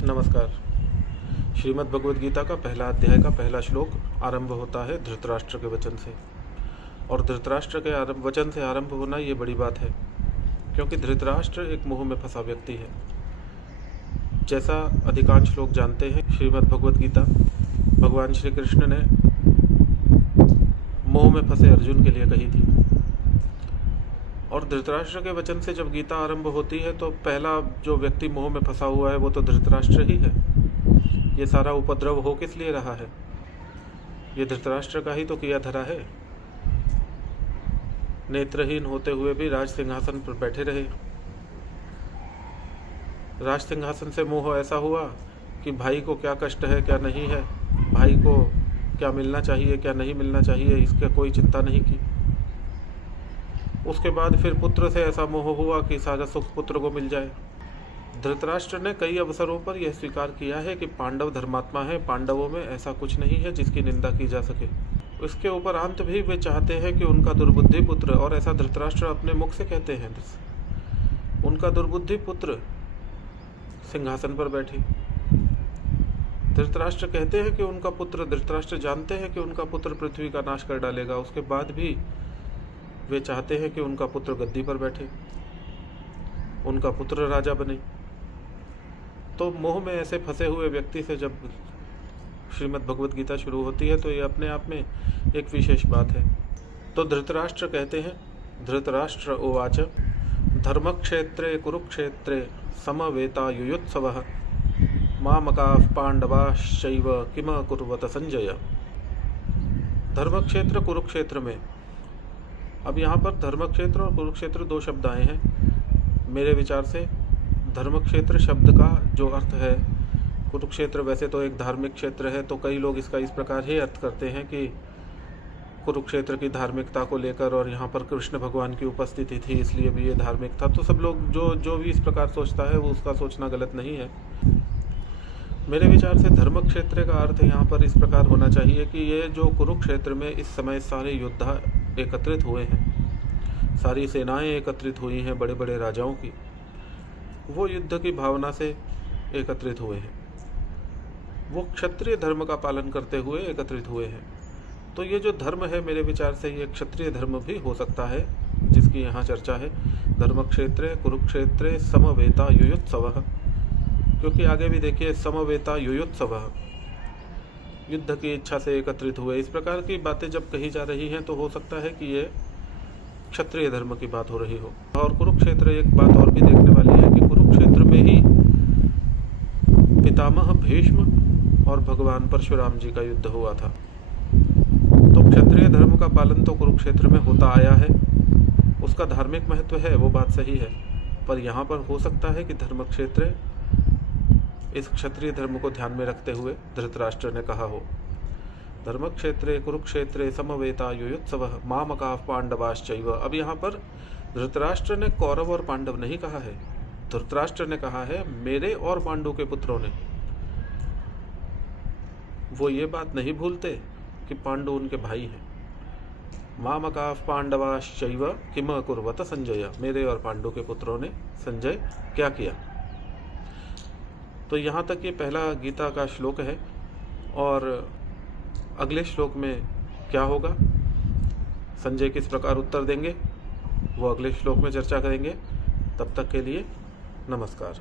नमस्कार। श्रीमद् भगवद गीता का पहला अध्याय का पहला श्लोक आरंभ होता है धृतराष्ट्र के वचन से। और धृतराष्ट्र के वचन से आरंभ होना ये बड़ी बात है, क्योंकि धृतराष्ट्र एक मोह में फंसा व्यक्ति है। जैसा अधिकांश लोग जानते हैं, श्रीमद् भगवद गीता भगवान श्री कृष्ण ने मोह में फंसे अर्जुन के लिए कही थी। और धृतराष्ट्र के वचन से जब गीता आरंभ होती है तो पहला जो व्यक्ति मोह में फंसा हुआ है वो तो धृतराष्ट्र ही है। ये सारा उपद्रव हो किस लिए रहा है? ये धृतराष्ट्र का ही तो किया धरा है। नेत्रहीन होते हुए भी राज सिंहासन पर बैठे रहे। राज सिंहासन से मोह ऐसा हुआ कि भाई को क्या कष्ट है क्या नहीं है, भाई को क्या मिलना चाहिए क्या नहीं मिलना चाहिए, इसकी कोई चिंता नहीं की। उसके बाद फिर पुत्र से ऐसा मोह हुआ कि सारा सुख पुत्र को मिल जाए। धृतराष्ट्र ने कई अवसरों पर यह स्वीकार किया है कि पांडव धर्मात्मा है, पांडवों में ऐसा कुछ नहीं है जिसकी निंदा की जा सके। इसके उपरांत भी वे चाहते हैं कि उनका दुर्बुद्धि पुत्र, और ऐसा धृतराष्ट्र अपने मुख से कहते हैं, उनका दुर्बुद्धि पुत्र सिंहासन पर बैठे। धृतराष्ट्र कहते हैं कि उनका पुत्र, धृतराष्ट्र जानते हैं कि उनका पुत्र पृथ्वी का नाश कर डालेगा, उसके बाद भी वे चाहते हैं कि उनका पुत्र गद्दी पर बैठे, उनका पुत्र राजा बने। तो मोह में ऐसे फंसे हुए व्यक्ति से जब श्रीमद् भगवद गीता शुरू होती है तो ये अपने आप में एक विशेष बात है। तो धृतराष्ट्र कहते हैं, धृतराष्ट्र उवाच धर्मक्षेत्रे कुरुक्षेत्रे समवेतायुयुत्सवः मामकाः पांडवाश्चैव किम कुर्वत संजय। धर्मक्षेत्र कुरुक्षेत्र में, अब यहाँ पर धर्मक्षेत्र और कुरुक्षेत्र दो शब्द आए हैं। मेरे विचार से धर्मक्षेत्र शब्द का जो अर्थ है, कुरुक्षेत्र वैसे तो एक धार्मिक क्षेत्र है, तो कई लोग इसका इस प्रकार ही अर्थ करते हैं कि कुरुक्षेत्र की धार्मिकता को लेकर, और यहाँ पर कृष्ण भगवान की उपस्थिति थी इसलिए भी ये धार्मिक था। तो सब लोग जो भी इस प्रकार सोचता है वो उसका सोचना गलत नहीं है। मेरे विचार से धर्मक्षेत्र का अर्थ यहाँ पर इस प्रकार होना चाहिए कि ये जो कुरुक्षेत्र में इस समय सारे योद्धा एकत्रित हुए हैं, सारी सेनाएं एकत्रित हुई हैं बड़े बड़े राजाओं की, वो युद्ध की भावना से एकत्रित हुए हैं, वो क्षत्रिय धर्म का पालन करते हुए एकत्रित हुए हैं। तो ये जो धर्म है मेरे विचार से ये क्षत्रिय धर्म भी हो सकता है जिसकी यहाँ चर्चा है। धर्मक्षेत्रे कुरुक्षेत्रे समवेता युयुत्सवः, क्योंकि आगे भी देखिए समवेता युयुत्सवः, युद्ध की इच्छा से एकत्रित हुए, इस प्रकार की बातें जब कही जा रही हैं तो हो सकता है कि ये क्षत्रिय धर्म की बात हो रही हो। और कुरुक्षेत्र, एक बात और भी देखने वाली है कि कुरुक्षेत्र में ही पितामह भीष्म और भगवान परशुराम जी का युद्ध हुआ था। तो क्षत्रिय धर्म का पालन तो कुरुक्षेत्र में होता आया है, उसका धार्मिक महत्व है, वो बात सही है। पर यहाँ पर हो सकता है कि धर्मक्षेत्र इस क्षत्रिय धर्म को ध्यान में रखते हुए धृतराष्ट्र ने कहा हो। धर्मक्षेत्रे कुरुक्षेत्रे समवेता युयुत्सवः मामकाः पांडवाश्चैव। अब यहाँ पर धृतराष्ट्र ने कौरव और पांडव नहीं कहा है, धृतराष्ट्र ने कहा है मेरे और पांडु के पुत्रों ने। वो ये बात नहीं भूलते कि पांडु उनके भाई हैं। मामकाः पांडवाश्चैव किम कुर्वत संजय, मेरे और पांडु के पुत्रों ने संजय क्या किया। तो यहाँ तक ये पहला गीता का श्लोक है, और अगले श्लोक में क्या होगा, संजय किस प्रकार उत्तर देंगे, वो अगले श्लोक में चर्चा करेंगे। तब तक के लिए नमस्कार।